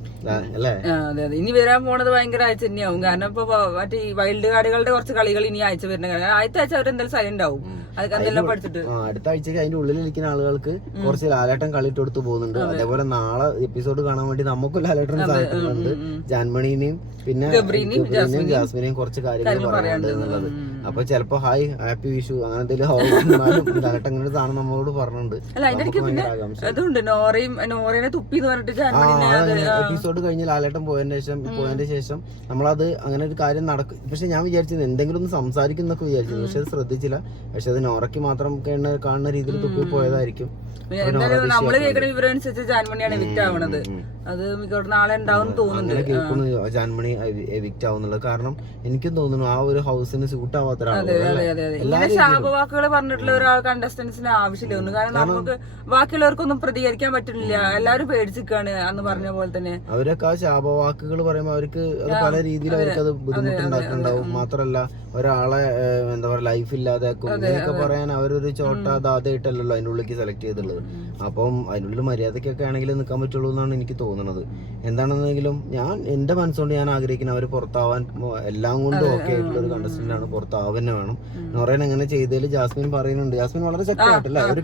അല്ലേ? അതെ, ഇനി വരാൻ പോണത് ഭയങ്കര ആഴ്ച തന്നെയാവും. കാരണം ഇപ്പൊ മറ്റേ ഈ വൈൽഡ് കാർഡുകളുടെ കുറച്ച് കളികൾ ഇനി ആഴ്ച വരുന്ന കാര്യം. ആദ്യത്തെ ആഴ്ച അവരെന്തായാലും സൈലന്റ് ആവും. അടുത്ത ആഴ്ചക്ക് അതിന്റെ ഉള്ളിലിരിക്കുന്ന ആളുകൾക്ക് കുറച്ച് ലാലേട്ടൻ കളിട്ട് കൊടുത്ത് പോകുന്നുണ്ട്. അതേപോലെ നാളെ എപ്പിസോഡ് കാണാൻ വേണ്ടി നമുക്കും ലാലേട്ടൻ സാധിക്കുന്നുണ്ട്. ജാൻമണിനെയും പിന്നെ ജാസ്മിനെയും കുറച്ച് കാര്യങ്ങൾ പറയാനുണ്ട് എന്നുള്ളത്. അപ്പൊ ചിലപ്പോ ഹായ് ഹാപ്പി വിഷു അങ്ങനെ എന്തെങ്കിലും ലാലേട്ടൻ അങ്ങനെ ഒരു സാധനം നമ്മളോട് പറഞ്ഞിട്ടുണ്ട്. എപ്പിസോഡ് കഴിഞ്ഞ് ലാലേട്ടൻ പോയതിന്റെ ശേഷം നമ്മളത് അങ്ങനെ ഒരു കാര്യം നടക്കും. പക്ഷെ ഞാൻ വിചാരിച്ചത് എന്തെങ്കിലും ഒന്ന് സംസാരിക്കുന്നൊക്കെ വിചാരിച്ചത്, പക്ഷെ അത് ശ്രദ്ധിച്ചില്ല. പക്ഷെ അത് നോറയ്ക്ക് മാത്രം കാണുന്ന രീതിയിൽ തുപ്പി പോയതായിരിക്കും. നമ്മള് കേൾക്കുന്ന വിവരമനുസരിച്ച് ജാൻമണിയാണ് എവിക്റ്റ് ആവുന്നത്. അത് മിക്കവാറും നാളെ ഉണ്ടാവും തോന്നുന്നുണ്ട്. കേൾക്കുന്നു ജാൻമണി എവിക്റ്റ് ആവുന്നുള്ളത്. കാരണം എനിക്കും തോന്നുന്നു ആ ഒരു ഹൗസിന് സ്യൂട്ട് ആവാത്ത ശാപവാക്കുകൾ പറഞ്ഞിട്ടുള്ള ഒരാൾ കണ്ടസ്റ്റൻസിന് ആവശ്യമില്ല ഒന്നും. കാരണം നമുക്ക് ബാക്കിയുള്ളവർക്കൊന്നും പ്രതികരിക്കാൻ പറ്റുന്നില്ല, എല്ലാവരും പേടിച്ചിരിക്കാണ് അന്ന് പറഞ്ഞ പോലെ തന്നെ. അവരൊക്കെ ആ ശാപവാക്കുകൾ പറയുമ്പോൾ അവർക്ക് അത് പല രീതിയിൽ അവർക്ക് അത് ബുദ്ധിമുട്ടുണ്ടാക്കുന്നുണ്ടാവും. മാത്രല്ല ഒരാളെ എന്താ പറയാ ലൈഫ് ഇല്ലാതാക്കും എന്നൊക്കെ പറയാൻ അവരൊരു ചോട്ട ദാതായിട്ടല്ലല്ലോ അതിന്റെ ഉള്ളിലേക്ക് സെലക്ട് ചെയ്തിട്ടുള്ളത്. അപ്പം അതിനുള്ളിൽ മര്യാദക്കൊക്കെ ആണെങ്കിൽ നിൽക്കാൻ പറ്റുള്ളൂ എന്നാണ് എനിക്ക് തോന്നുന്നത്. എന്താണെന്നെങ്കിലും ഞാൻ എന്റെ മനസ്സുകൊണ്ട് ഞാൻ ആഗ്രഹിക്കുന്നത് അവർ പുറത്താവാൻ എല്ലാം കൊണ്ടും ഓക്കെ ആയിട്ടുള്ള ഒരു കണ്ടസ്റ്റന്റ് ആണ്, പുറത്ത് ആവന്നെ വേണം. നോറേൻ എങ്ങനെ ചെയ്തതിൽ ജാസ്മിൻ പറയുന്നുണ്ട്. ജാസ്മിൻ വളരെ ശക്തമായിട്ടല്ല ഒരു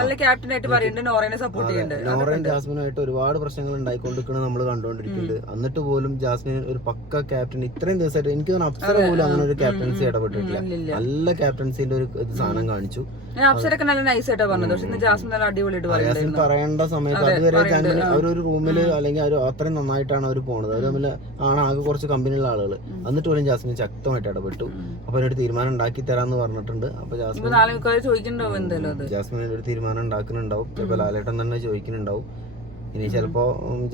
നല്ല ക്യാപ്റ്റനായിട്ട് പറയുന്നുണ്ട്, നോറേനെ സപ്പോർട്ട് ചെയ്യുന്നുണ്ട്. നോറേൻ ജാസ്മിനുമായിട്ട് ഒരുപാട് പ്രശ്നങ്ങൾ ഉണ്ടായിക്കൊണ്ടിരിക്കുന്നത് നമ്മൾ കണ്ടുകൊണ്ടിരിക്കുന്നുണ്ട്. എന്നിട്ട് പോലും ജാസ്മിൻ ഒരു പക്ക ക്യാപ്റ്റൻ ഇത്രയും ദിവസമായിട്ട് എനിക്ക് തോന്നുന്നു അപ്സര പോലും അങ്ങനെ ഒരു ക്യാപ്റ്റൻസി ഇടപെട്ടിട്ടില്ല. നല്ല ക്യാപ്റ്റൻസിന്റെ ഒരു സാധനം കാണിച്ചു. അപ്സരൊക്കെ നല്ല നൈസ് ആയിട്ടാ പറഞ്ഞത്. പക്ഷെ ജാസ്മിൻ നല്ല അടിപൊളിയായിട്ട് പറയേണ്ട സമയത്ത് അതുവരെ അവരൊരു റൂമില് അല്ലെങ്കിൽ അത്രയും നന്നായിട്ടാണ് അവർ പോണത്. അവർ തമ്മിൽ ആണ് ആകെ കുറച്ച് കമ്പനിയുള്ള ആളുകൾ. എന്നിട്ട് പോലും ജാസ്മിൻ ശക്തമായിട്ട് ഇടപെട്ടു. അപ്പൊ അതിനൊരു തീരുമാനം ഉണ്ടാക്കി തരാന്ന് പറഞ്ഞിട്ടുണ്ട്. അപ്പൊ ജാസ്മിൻ ഒരു തീരുമാനം ഉണ്ടാക്കുന്നുണ്ടാവും. ചിലപ്പോ ലാലേട്ടൻ തന്നെ ചോദിക്കുന്നുണ്ടാവും. ഇനി ചിലപ്പോ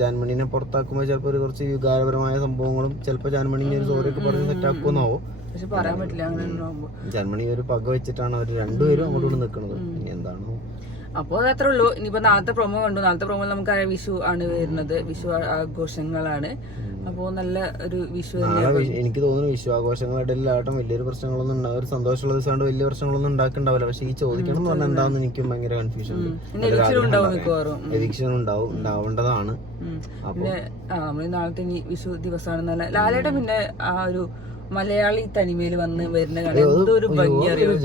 ജാൻമണിനെ പുറത്താക്കുമ്പോ ചിലപ്പോ ഒരു കുറച്ച് വികാരപരമായ സംഭവങ്ങളും ചിലപ്പോ ജാൻമണിനെ ഒരു സോറിയൊക്കെ പറഞ്ഞ് സെറ്റ് ആക്കുമെന്നാവോ. പക്ഷെ പറയാൻ പറ്റില്ല. ജർമ്മനി ഒരു പക വെച്ചിട്ടാണ് അവർ രണ്ടുപേരും അങ്ങോട്ട് നിൽക്കുന്നത്. ഇനി എന്താണോ. അപ്പോൾ അത് അത്രേ ഉള്ളൂ. ഇനിയിപ്പോ നാളത്തെ പ്രൊമോ കണ്ടു. നാളത്തെ പ്രൊമോ നമുക്കറിയാം വിഷു ആണ് വരുന്നത്. വിഷു ആഘോഷങ്ങളാണ്. അപ്പോ നല്ല ഒരു വിഷു എനിക്ക് തോന്നുന്നു വിഷു ആഘോഷങ്ങളിടയിലായിട്ടും വലിയൊരു പ്രശ്നങ്ങളൊന്നും ഒരു സന്തോഷമുള്ള ദിവസമായിട്ട് വലിയ പ്രശ്നങ്ങളൊന്നും ഉണ്ടാക്കണ്ടാവില്ല. പക്ഷെ ഈ ചോദിക്കണം എന്ന് പറഞ്ഞാൽ എന്താണെന്ന് എനിക്കും ഭയങ്കര കൺഫ്യൂഷൻ ഉണ്ട്. എവിക്ഷൻ ഉണ്ടാവേണ്ടതാണ്. പിന്നെ നമ്മള് നാളത്തെ ഇനി വിഷു ദിവസമാണ്. ലാലേട്ടൻ പിന്നെ ആ ഒരു മലയാളി തനിമയിൽ വന്ന് വരുന്ന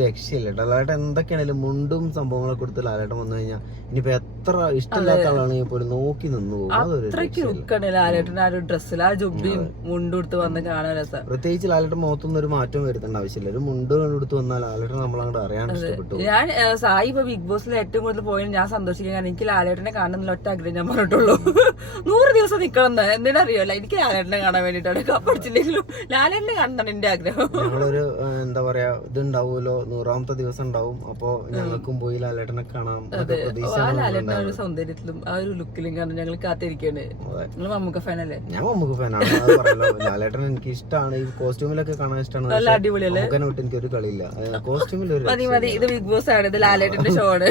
രക്ഷയില്ല. ലാലേട്ടൻ എന്തൊക്കെയാണെങ്കിലും മുണ്ടും സംഭവങ്ങളൊക്കെ കൊടുത്ത് ലാലേട്ടൻ വന്നു കഴിഞ്ഞാൽ ഇനിയിപ്പോ എത്ര ഇഷ്ടമില്ലാത്ത ആളാണെങ്കിൽ പോലും നോക്കി നിന്ന് പോകും. അത്രയ്ക്ക് ലുക്കാണ് ലാലേട്ടന്റെ ആ ഒരു ഡ്രസ്സിൽ ആ ജുബിയും മുണ്ടും എടുത്ത് വന്ന് കാണാൻ രസം. പ്രത്യേകിച്ച് ലാലേട്ടൻ മുഖത്തൊന്നും ഒരു മാറ്റം വരുത്തേണ്ട ആവശ്യമില്ല. ഒരു മുണ്ട് എടുത്ത് വന്നാൽ ലാലേട്ടൻ നമ്മളങ്ങോട്ട് അറിയാൻ ഇഷ്ടപ്പെട്ടു. ഞാൻ സായി ഇപ്പൊ ബിഗ് ബോസിൽ ഏറ്റവും കൂടുതൽ പോയത് ഞാൻ സന്തോഷിക്കാൻ. കാരണം എനിക്ക് ലാലേട്ടനെ കാണുന്ന ഒറ്റ ആഗ്രഹം ഞാൻ പറഞ്ഞിട്ടുള്ളൂ. 100 ദിവസം നിക്കണം എന്തിനാ അറിയാമല്ല. എനിക്ക് ലാലേട്ടനെ കാണാൻ വേണ്ടിട്ടാണ്. കപ്പടിച്ചില്ലെങ്കിലും ലാലേട്ടനെ കാണാൻ എന്റെ ആഗ്രഹം. ഞങ്ങളൊരു എന്താ പറയാ ഇതുണ്ടാവുമല്ലോ, 100ാമത്തെ ദിവസം ഉണ്ടാവും. അപ്പൊ ഞങ്ങൾക്കും പോയി ലാലേട്ടനെ കാണാം. ലാലേട്ടൻ ഒരു സൗന്ദര്യത്തിലും ആ ഒരു ലുക്കിലും കാരണം ഞങ്ങൾ കാത്തിരിക്കാണ്. നിങ്ങൾ മമ്മൂക്ക ഫാനല്ലേ? ഞാൻ മമ്മൂക്ക ഫാനാണ്. ലാലേട്ടൻ എനിക്ക് ഇഷ്ടമാണ്. ഈ കോസ്റ്റ്യൂമിലൊക്കെ കാണാൻ ഇഷ്ടമാണ്. നല്ല അടിപൊളിയല്ലേ? എനിക്ക് ഒരു കളിയില്ല കോസ്റ്റ്യൂമിൽ. മതി ഇത് ബിഗ് ബോസ് ആണ്. ഇത് ലാലേട്ടന്റെ ഷോ ആണ്.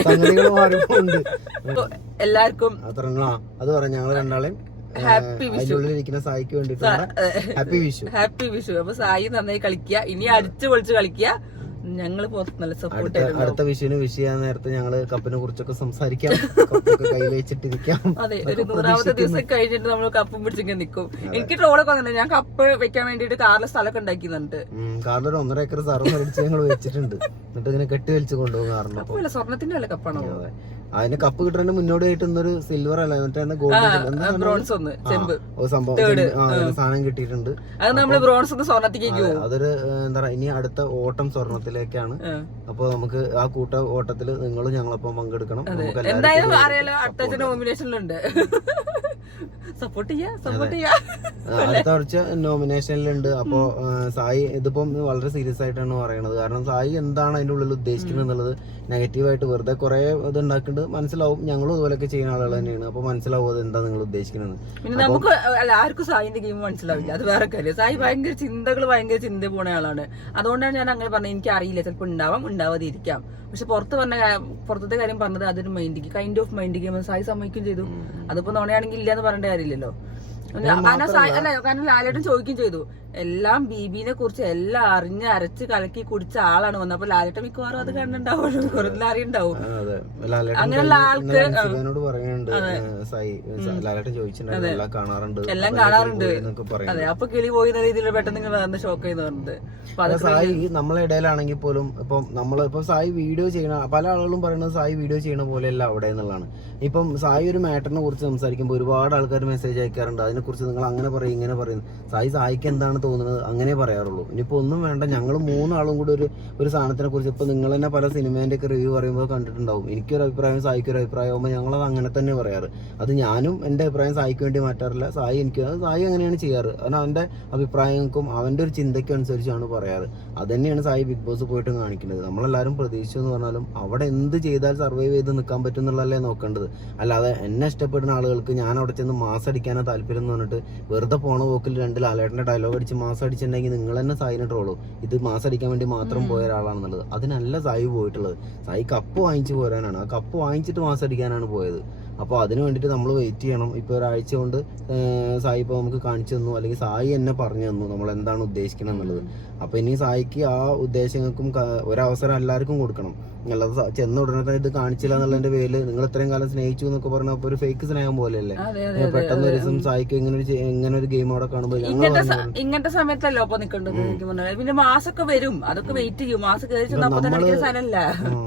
എല്ലാവർക്കും അത് പറയാം. ഞങ്ങൾ രണ്ടാളെയും ഹാപ്പി വിഷു. സായിക്ക് വേണ്ടിട്ട് ഹാപ്പി വിഷു. ഹാപ്പി വിഷു. അപ്പൊ സായി നന്നായി കളിക്കുക. ഇനി അടിച്ചു പൊളിച്ച് കളിക്കുക. ഞങ്ങള് നല്ല സപ്പോർട്ട്. അടുത്ത വിഷുവിന് വിഷ് ചെയ്യാൻ നേരത്തെ ഞങ്ങള് കപ്പിനെ കുറിച്ചൊക്കെ സംസാരിക്കാം. കയ്യിൽ വെച്ചിട്ടിരിക്കാം. അതെ, ഒരു 100ാമത്തെ ദിവസം കഴിഞ്ഞിട്ട് നമ്മൾ കപ്പും പിടിച്ചിങ്ങനെ നിൽക്കും. എനിക്ക് ട്രോളൊക്കെ വന്നിട്ടുണ്ട്. ഞാൻ കപ്പ് വെക്കാൻ വേണ്ടിട്ട് കാറിലെ സ്ഥലമൊക്കെ ഉണ്ടാക്കിയിട്ടുണ്ട്. കാറിലൊരു 1.5 ഏക്കർ സർവ്വ അടിച്ച് ഞങ്ങൾ വെച്ചിട്ടുണ്ട്. എന്നിട്ട് ഇങ്ങനെ കെട്ടി വലിച്ചു കൊണ്ടുപോകും. കാരണം സ്വർണത്തിന്റെ അല്ല കപ്പാണോ? അതിന് കപ്പ് കിട്ടുന്നതിന് മുന്നോടിയായിട്ട് ഇന്നൊരു സിൽവർ അല്ല ബ്രോൺസ് ഒന്ന് സാധനം കിട്ടിയിട്ടുണ്ട്. അത് നമ്മള് ബ്രോൺസ് ഒന്ന് സ്വർണത്തിലേക്ക് പോകും. അതൊരു എന്താ പറയാ ഇനി അടുത്ത ഓട്ടം സ്വർണത്തിലേക്കാണ്. അപ്പൊ നമുക്ക് ആ കൂട്ട ഓട്ടത്തില് നിങ്ങളും ഞങ്ങളൊപ്പം പങ്കെടുക്കണം. എന്തായാലും അറിയാലോ അടുത്ത നോമിനേഷനിലുണ്ട്. സപ്പോർട്ട് ചെയ്യാ. അടുത്ത ആഴ്ച നോമിനേഷനിലുണ്ട്. അപ്പോ സായി ഇതിപ്പം വളരെ സീരിയസ് ആയിട്ടാണ് പറയണത്. കാരണം സായി എന്താണ് അതിന്റെ ഉള്ളിൽ ഉദ്ദേശിക്കുന്നത് എന്നുള്ളത് നെഗറ്റീവായിട്ട് വെറുതെ കുറെ ഇത് ഉണ്ടാക്കുന്നുണ്ട്. മനസ്സിലാവും. ഞങ്ങളും അതുപോലെയൊക്കെ ചെയ്യുന്ന ആളുകൾ തന്നെയാണ്. അപ്പൊ മനസ്സിലാവും അത് എന്താ നിങ്ങൾ ഉദ്ദേശിക്കുന്നത്. പിന്നെ നമുക്ക് ആർക്കും സായിന്റെ ഗെയിം മനസ്സിലാവില്ല. അത് വേറെ കാര്യം. സായി ഭയങ്കര ചിന്ത പോണ ആളാണ്. അതുകൊണ്ടാണ് ഞാൻ അങ്ങനെ പറഞ്ഞത്. എനിക്ക് അറിയില്ല, ചിലപ്പോൾ ഉണ്ടാവാതിരിക്കാം. പക്ഷെ പുറത്തത്തെ കാര്യം പറഞ്ഞത് അതൊരു kind of mind game Sai സമ്മതിക്കും ചെയ്തു. അതിപ്പോ നോണയാണെങ്കിൽ ഇല്ല എന്ന് പറയേണ്ട കാര്യമില്ലല്ലോ. കാരണം ലാലേട്ടൻ ചോദിക്കുകയും ചെയ്തു. എല്ലാം ബീബിനെ കുറിച്ച് എല്ലാം അരച്ച് കലക്കി കുടിച്ച ആളാണ് വന്നത്. അപ്പൊ ലാലേട്ടൻ മിക്കവാറും അത് കണ്ടുണ്ടാവും. കുറേ അറിയുണ്ടാവും. അങ്ങനെയുള്ള ആൾക്ക് എല്ലാം കാണാറുണ്ട്. അതെ, അപ്പൊ കിളി പോയി രീതിയിൽ പെട്ടെന്ന് നിങ്ങൾ ഷോക്ക് ചെയ്ത് പറഞ്ഞത്. സായി നമ്മളെ ഇടയിലാണെങ്കിൽ പോലും ഇപ്പം നമ്മളിപ്പം സായി വീഡിയോ ചെയ്യണ പല ആളുകളും പറയുന്നത് സായി വീഡിയോ ചെയ്യണ പോലെയല്ല അവിടെ എന്നുള്ളതാണ്. ഇപ്പം സായി ഒരു മാറ്ററിനെ കുറിച്ച് സംസാരിക്കുമ്പോൾ ഒരുപാട് ആൾക്കാർ മെസ്സേജ് അയക്കാറുണ്ട്. അതിനെക്കുറിച്ച് നിങ്ങൾ അങ്ങനെ പറയും ഇങ്ങനെ പറയും. സായിക്ക് എന്താണ് തോന്നുന്നത് അങ്ങനെ പറയാറുള്ളൂ. ഇനിയിപ്പോ ഒന്നും വേണ്ട, ഞങ്ങൾ 3 ആളും കൂടി ഒരു സാധനത്തിനെ കുറിച്ച് ഇപ്പൊ നിങ്ങൾ തന്നെ പല സിനിമേന്റെ ഒക്കെ റിവ്യൂ പറയുമ്പോൾ കണ്ടിട്ടുണ്ടാവും. എനിക്കൊരു അഭിപ്രായം സായിക്കൊരു അഭിപ്രായം ആകുമ്പോൾ ഞങ്ങളത് അങ്ങനെ തന്നെ പറയാറ്. അത് ഞാനും എന്റെ അഭിപ്രായം സായിക്ക് വേണ്ടി മാറ്റാറില്ല. സായി അങ്ങനെയാണ് ചെയ്യാറ്. കാരണം അവന്റെ അഭിപ്രായങ്ങൾക്കും അവന്റെ ഒരു ചിന്തയ്ക്കും അനുസരിച്ചാണ് പറയാറ്. അത് തന്നെയാണ് സായി ബിഗ് ബോസ് പോയിട്ട് കാണിക്കുന്നത്. നമ്മളെല്ലാവരും പ്രതീക്ഷിച്ചു എന്ന് പറഞ്ഞാലും അവിടെ എന്ത് ചെയ്താൽ സർവൈവ് ചെയ്ത് നിൽക്കാൻ പറ്റും എന്നുള്ളതല്ലേ നോക്കേണ്ടത്. അല്ലാതെ എന്നെ ഇഷ്ടപ്പെടുന്ന ആളുകൾക്ക് ഞാൻ അവിടെ ചെന്ന് മാസ് അടിക്കാനോ താല്പര്യം എന്ന് പറഞ്ഞിട്ട് വെറുതെ പോണ പോക്കിൽ 2 ലാലേട്ടന്റെ ഡയലോഗ് അടിച്ച് മാസ് അടിച്ചിട്ടുണ്ടെങ്കിൽ നിങ്ങൾ തന്നെ സായിനെ ട്രോളൂ. ഇത് മാസ് അടിക്കാൻ വേണ്ടി മാത്രം പോയ ഒരാളാണെന്നുള്ളത്. അതിനല്ല സായി പോയിട്ടുള്ളത്. സായി കപ്പ് വാങ്ങിച്ചു പോരാനാണ്. ആ കപ്പ് വാങ്ങിച്ചിട്ട് മാസ് അടിക്കാനാണ് പോയത്. അപ്പോൾ അതിന് വേണ്ടിയിട്ട് നമ്മൾ വെയിറ്റ് ചെയ്യണം. ഇപ്പോൾ ഒരാഴ്ച കൊണ്ട് സായി ഇപ്പോൾ നമുക്ക് കാണിച്ചു തന്നു, അല്ലെങ്കിൽ സായി എന്നെ പറഞ്ഞു തന്നു നമ്മൾ എന്താണ് ഉദ്ദേശിക്കണം എന്നുള്ളത്. അപ്പോൾ ഇനി സായിക്ക് ആ ഉദ്ദേശങ്ങൾക്കും ഒരവസരം എല്ലാവർക്കും കൊടുക്കണം. അല്ലാതെ ചെന്ന ഉടനെ തന്നെ ഇത് കാണിച്ചില്ല എന്നുള്ളതിന്റെ പേരിൽ നിങ്ങൾ ഇത്രയും കാലം സ്നേഹിച്ചു എന്നൊക്കെ പറഞ്ഞാൽ ഒരു ഫേക്ക് സ്നേഹം പോലെയല്ലേ. പെട്ടെന്ന് ഒരു ദിവസം സായിക്ക് ഇങ്ങനെ ഒരു ഗെയിം അവിടെ കാണുമ്പോൾ ഇങ്ങനത്തെ സമയത്തല്ലോ അപ്പൊ നിൽക്കേണ്ടത്. പിന്നെ മാസമൊക്കെ വരും, അതൊക്കെ വെയിറ്റ് ചെയ്യും. മാസം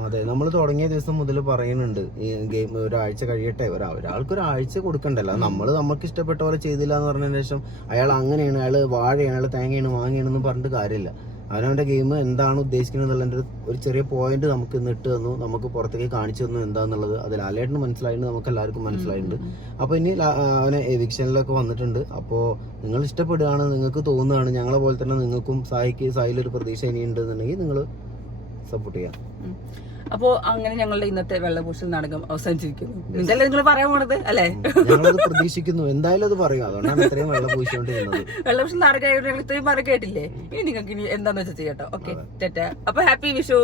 അതെ, നമ്മൾ തുടങ്ങിയ ദിവസം മുതൽ പറയുന്നുണ്ട് ഈ ഗെയിം ഒരാഴ്ച കഴിയട്ടെ, ഒരാൾക്ക് ഒരാഴ്ച കൊടുക്കണ്ടല്ലോ. നമുക്ക് ഇഷ്ടപ്പെട്ട പോലെ ചെയ്തില്ല എന്ന് പറഞ്ഞതിന് ശേഷം അയാൾ അങ്ങനെയാണ്, അയാൾ വാഴയാണ്, അയാൾ തേങ്ങയാണ്, മാങ്ങയാണെന്ന് പറഞ്ഞിട്ട് കാര്യമില്ല. അവനവന്റെ ഗെയിം എന്താണ് ഉദ്ദേശിക്കുന്നത് എന്നുള്ളതിന്റെ ഒരു ചെറിയ പോയിന്റ് നമുക്ക് ഇന്ന് ഇട്ട് തന്നു, നമുക്ക് പുറത്തേക്ക് കാണിച്ചു തന്നു എന്താന്നുള്ളത്. അത് ലാലേട്ടന് മനസ്സിലായിട്ടുണ്ട്, നമുക്ക് എല്ലാവർക്കും മനസ്സിലായിട്ടുണ്ട്. അപ്പൊ ഇനി അവനെ എവിക്ഷനിലൊക്കെ വന്നിട്ടുണ്ട്. അപ്പോൾ നിങ്ങൾ ഇഷ്ടപ്പെടുകയാണ്, നിങ്ങൾക്ക് തോന്നുകയാണ് ഞങ്ങളെ പോലെ തന്നെ നിങ്ങൾക്കും സായിലൊരു പ്രതീക്ഷ ഇനി ഉണ്ടെന്നുണ്ടെങ്കിൽ നിങ്ങൾ സപ്പോർട്ട് ചെയ്യാം. അപ്പോ അങ്ങനെ ഞങ്ങളുടെ ഇന്നത്തെ വെള്ളപൂശൽ നാടകം അവസാനിച്ചിരിക്കുന്നു. ഇതല്ലേ നിങ്ങൾ പറയാൻ പോണത് അല്ലേ? ഞങ്ങളത് പ്രതീക്ഷിക്കുന്നു, എന്തായാലും അത് പറയും. അതുകൊണ്ടാണ് ഇത്രയും വെള്ളപൂശിക്കൊണ്ടിരുന്നത്. വെള്ളപൂശൽ നാടകം ഞങ്ങൾ ഇത്രയും പറഞ്ഞ കേട്ടില്ലേ? ഇനി നിങ്ങൾക്ക് ഇനി എന്താന്ന് വെച്ചാൽ ചെയ്യട്ടോ. ഓക്കെ, അപ്പൊ ഹാപ്പി വിഷു.